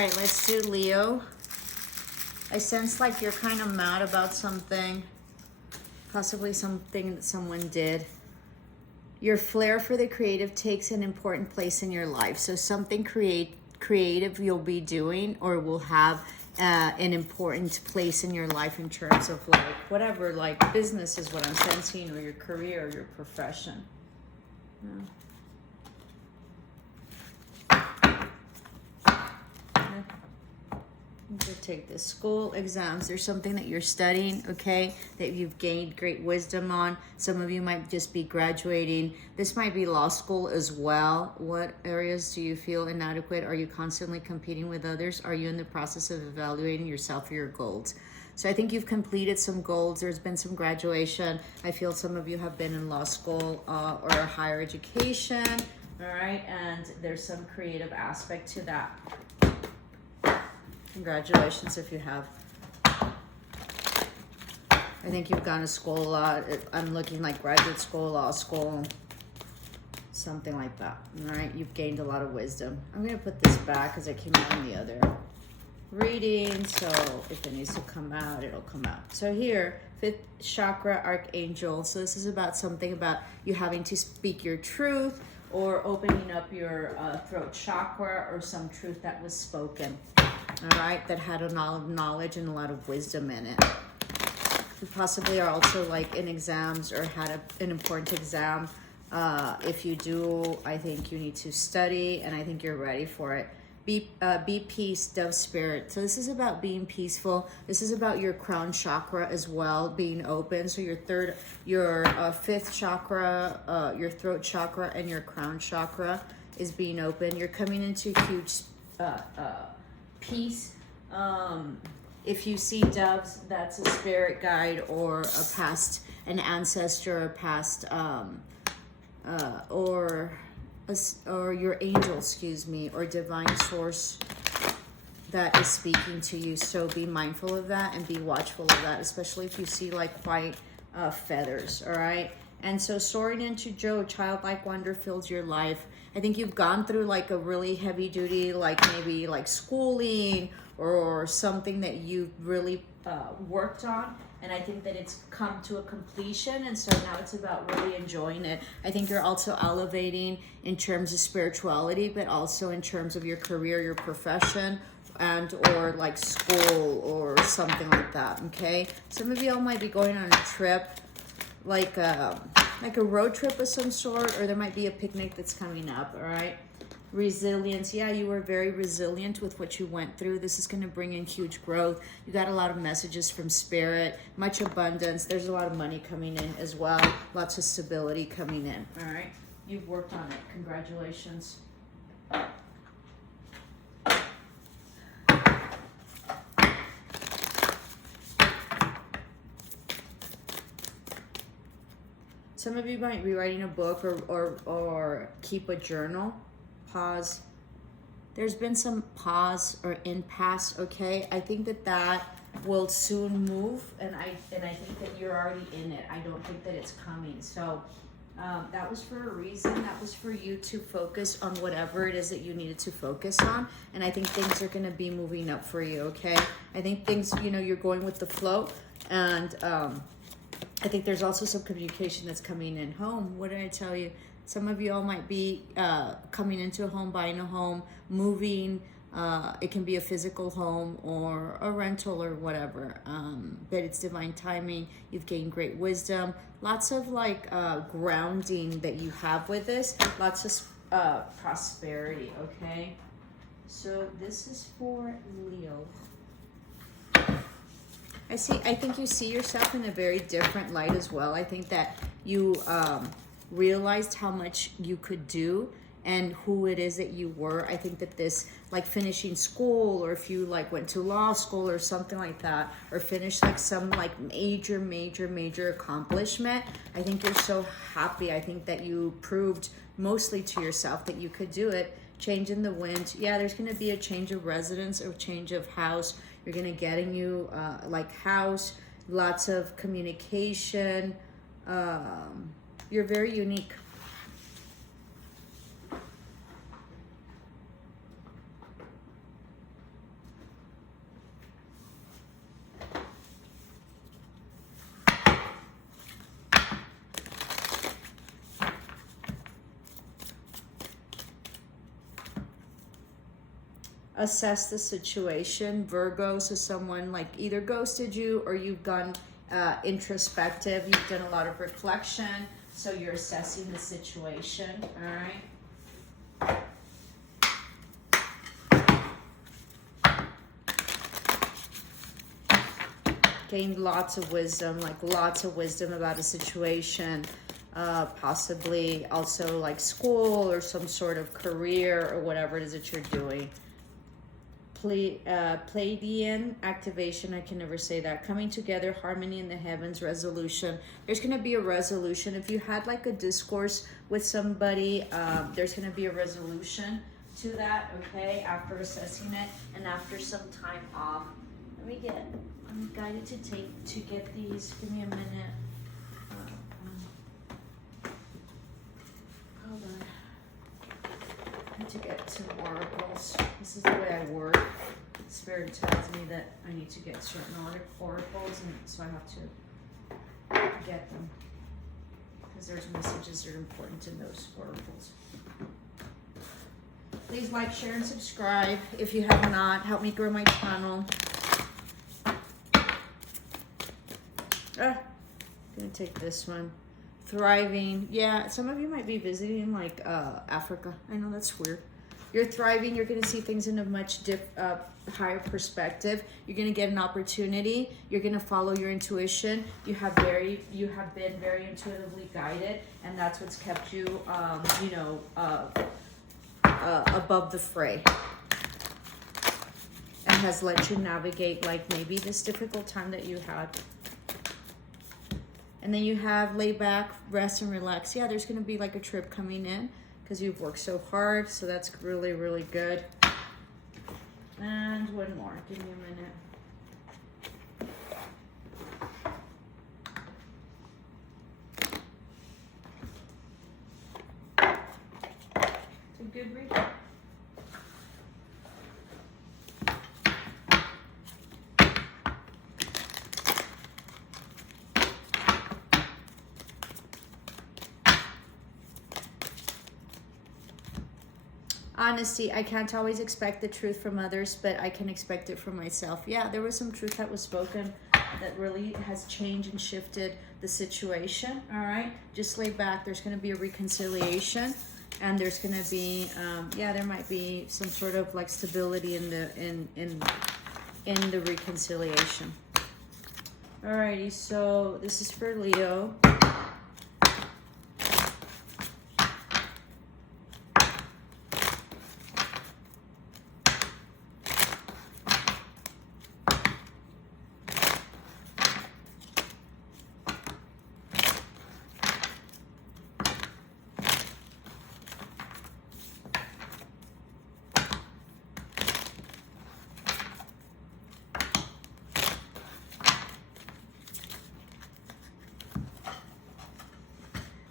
All right, let's do Leo. I sense like you're kind of mad about something, possibly something that someone did. Your flair for the creative takes an important place in your life. So something creative you'll be doing or will have an important place in your life in terms of like whatever, like business is what I'm sensing, or your career or your profession. Yeah. To take this school exams, there's something that you're studying, okay, that you've gained great wisdom on. Some of you might just be graduating. This might be law school as well. What areas do you feel inadequate? Are you constantly competing with others? Are you in the process of evaluating yourself for your goals? So I think you've completed some goals. There's been some graduation. I feel some of you have been in law school or higher education, all right, and there's some creative aspect to that. Congratulations if you have. I think you've gone to school a lot. I'm looking like graduate school, law school, something like that. All right, you've gained a lot of wisdom. I'm going to put this back because it came out in the other reading. So if it needs to come out, it'll come out. So here, 5th chakra archangel. So this is about something about you having to speak your truth or opening up your throat chakra, or some truth that was spoken. All right, that had a lot of knowledge and a lot of wisdom in it. You possibly are also like in exams or had an important exam. If you do, I think you need to study, and I think you're ready for it. Be peace, dove spirit. So this is about being peaceful. This is about your crown chakra as well, being open. So your 5th chakra, your throat chakra, and your crown chakra is being open. You're coming into huge peace. If you see doves, that's a spirit guide or an ancestor, a past, or your angel, excuse me, or divine source that is speaking to you. So be mindful of that and be watchful of that, especially if you see like white feathers, all right? And so soaring into joy, childlike wonder fills your life. I think you've gone through like a really heavy duty, like maybe like schooling or something that you've really worked on. And I think that it's come to a completion. And so now it's about really enjoying it. I think you're also elevating in terms of spirituality, but also in terms of your career, your profession, and or like school or something like that, okay? Some of y'all might be going on a trip, like a road trip of some sort, or there might be a picnic that's coming up, all right? Resilience. Yeah, you were very resilient with what you went through. This is going to bring in huge growth. You got a lot of messages from spirit, much abundance. There's a lot of money coming in as well. Lots of stability coming in, all right? You've worked on it. Congratulations. Some of you might be writing a book or keep a journal. Pause. There's been some pause or impasse, okay? I think that will soon move, and I think that you're already in it. I don't think that it's coming. So that was for a reason. That was for you to focus on whatever it is that you needed to focus on, and I think things are going to be moving up for you, okay? I think things, you're going with the flow, and I think there's also some communication that's coming in. Home, what did I tell you? Some of you all might be coming into a home, buying a home, moving. It can be a physical home or a rental or whatever. But it's divine timing. You've gained great wisdom. Lots of like grounding that you have with this. Lots of prosperity, okay? So this is for Leo. I think you see yourself in a very different light as well. I think that you realized how much you could do and who it is that you were. I think that this, like finishing school, or if you like went to law school or something like that, or finished like some like major accomplishment, I think you're so happy. I think that you proved mostly to yourself that you could do it. Change in the wind. Yeah, there's going to be a change of residence or change of house. You're going to get a new like house, lots of communication. You're very unique. assess the situation. Virgo, so someone like either ghosted you or you've gone introspective. You've done a lot of reflection, so you're assessing the situation. All right. Gained lots of wisdom, like lots of wisdom about a situation. Possibly also like school or some sort of career or whatever it is that you're doing. Pleiadian activation, I can never say that. Coming together, harmony in the heavens, resolution. There's going to be a resolution. If you had like a discourse with somebody, there's going to be a resolution to that, okay, after assessing it and after some time off. I'm guided to get these. Give me a minute. Hold on. I need to get some oracles. This is the way I work. Spirit tells me that I need to get certain oracles, and so I have to get them because there's messages that are important in those oracles. Please like, share, and subscribe if you have not. Help me grow my channel. I'm gonna take this one. Thriving. Yeah, some of you might be visiting like Africa. I know that's weird. You're thriving. You're gonna see things in a much higher perspective. You're gonna get an opportunity. You're gonna follow your intuition. You have been very intuitively guided, and that's what's kept you, above the fray, and has let you navigate like maybe this difficult time that you had. And then you have lay back, rest, and relax. Yeah, there's going to be like a trip coming in because you've worked so hard. So that's really, really good. And one more. Give me a minute. It's a good read. Honesty, I can't always expect the truth from others, but I can expect it from myself. Yeah, there was some truth that was spoken that really has changed and shifted the situation. All right, just lay back. There's going to be a reconciliation, and there's going to be, there might be some sort of like stability in the reconciliation. Alrighty, so this is for Leo.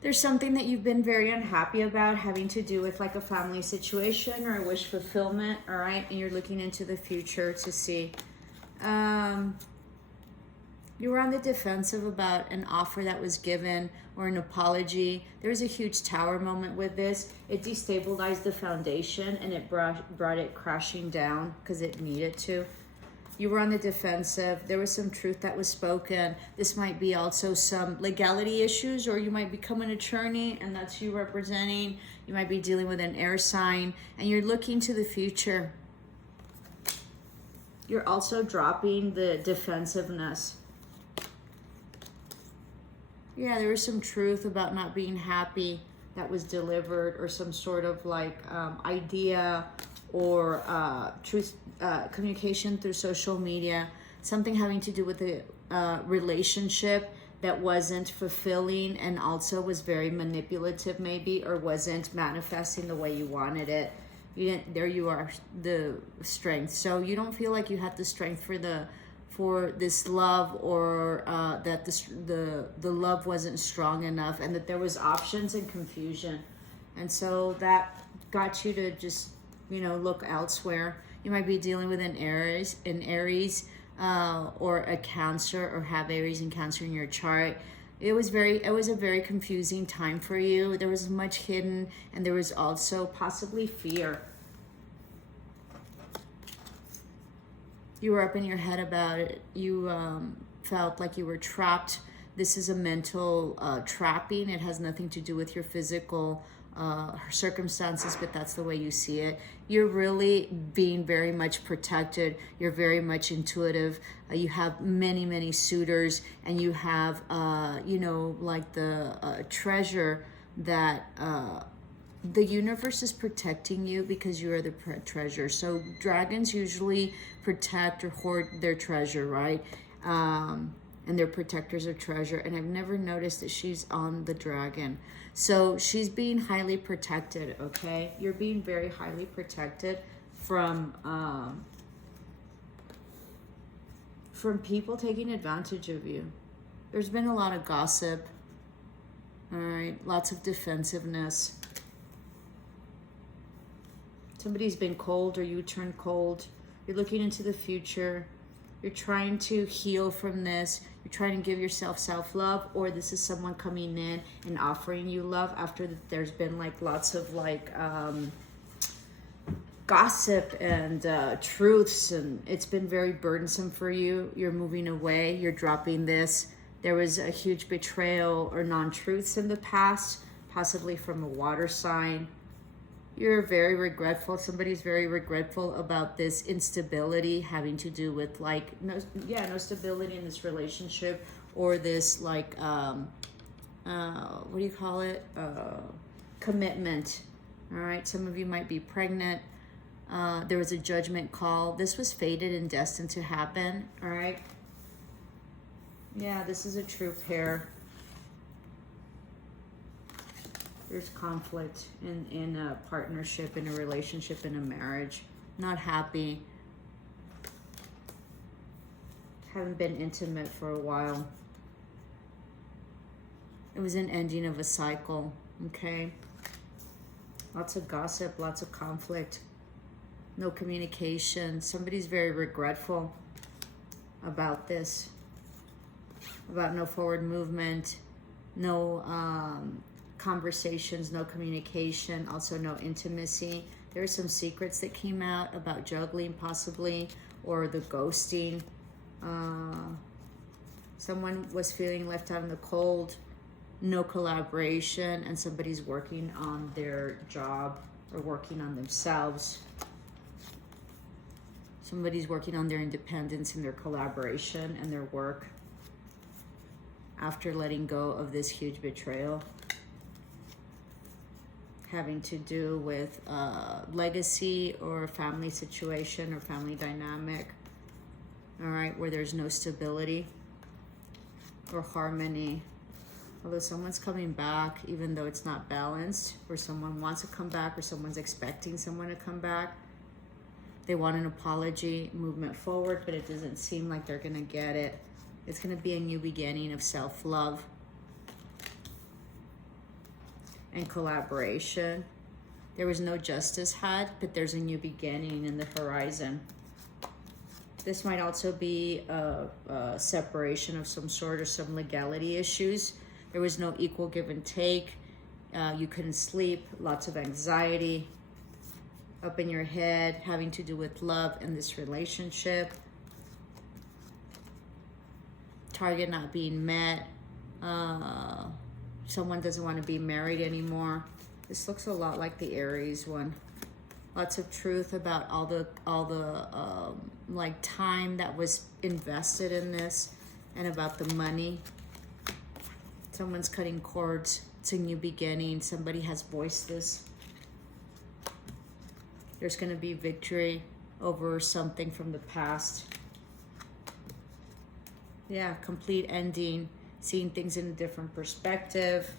There's something that you've been very unhappy about having to do with like a family situation or a wish fulfillment, all right? And you're looking into the future to see. You were on the defensive about an offer that was given or an apology. There was a huge tower moment with this. It destabilized the foundation and it brought it crashing down because it needed to. You were on the defensive. There was some truth that was spoken. This might be also some legality issues, or you might become an attorney and that's you representing. You might be dealing with an air sign and you're looking to the future. You're also dropping the defensiveness. Yeah, there was some truth about not being happy that was delivered, or some sort of like idea or truth communication through social media, something having to do with the relationship that wasn't fulfilling and also was very manipulative maybe, or wasn't manifesting the way you wanted it. You didn't, there you are, the strength. So you don't feel like you had the strength for this love, or that the love wasn't strong enough, and that there was options and confusion. And so that got you to just, look elsewhere. You might be dealing with an Aries, or a Cancer, or have Aries and Cancer in your chart. It was a very confusing time for you. There was much hidden, and there was also possibly fear. You were up in your head about it. You felt like you were trapped. This is a mental trapping. It has nothing to do with your physical circumstances, but that's the way you see it. You're really being very much protected. You're very much intuitive. You have many, many suitors, and you have, you know, like the treasure that the universe is protecting you because you are the treasure. So dragons usually protect or hoard their treasure, right? And they're protectors of treasure. And I've never noticed that she's on the dragon. So she's being highly protected, okay? You're being very highly protected from people taking advantage of you. There's been a lot of gossip, all right? Lots of defensiveness. Somebody's been cold or you turned cold. You're looking into the future. You're trying to heal from this. You're trying to give yourself self-love, or this is someone coming in and offering you love after there's been like lots of like gossip and truths, and it's been very burdensome for you. You're moving away. You're dropping this. There was a huge betrayal or non-truths in the past, possibly from a water sign. You're very regretful. Somebody's very regretful about this instability having to do with like, no stability in this relationship, or this like, what do you call it? Commitment. All right. Some of you might be pregnant. There was a judgment call. This was fated and destined to happen. All right. Yeah, this is a true pair. There's conflict in a partnership, in a relationship, in a marriage. Not happy. Haven't been intimate for a while. It was an ending of a cycle, okay? Lots of gossip, lots of conflict. No communication. Somebody's very regretful about this. About no forward movement. No conversations, no communication, also no intimacy. There are some secrets that came out about juggling possibly, or the ghosting. Someone was feeling left out in the cold, no collaboration, and somebody's working on their job or working on themselves. Somebody's working on their independence and their collaboration and their work after letting go of this huge betrayal, having to do with legacy or family situation or family dynamic, all right, where there's no stability or harmony. Although someone's coming back, even though it's not balanced, or someone wants to come back, or someone's expecting someone to come back. They want an apology, movement forward, but it doesn't seem like they're gonna get it. It's gonna be a new beginning of self-love and collaboration. There was no justice had, but there's a new beginning in the horizon. This might also be a separation of some sort or some legality issues. There was no equal give and take. You couldn't sleep, lots of anxiety up in your head, having to do with love and this relationship. Target not being met. Someone doesn't want to be married anymore. This looks a lot like the Aries one. Lots of truth about all the like time that was invested in this, and about the money. Someone's cutting cords. It's a new beginning. Somebody has voiced this. There's going to be victory over something from the past. Yeah, complete ending. Seeing things in a different perspective.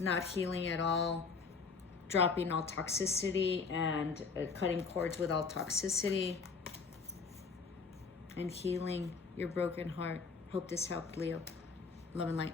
Not healing at all. Dropping all toxicity and cutting cords with all toxicity. And healing your broken heart. Hope this helped, Leo. Love and light.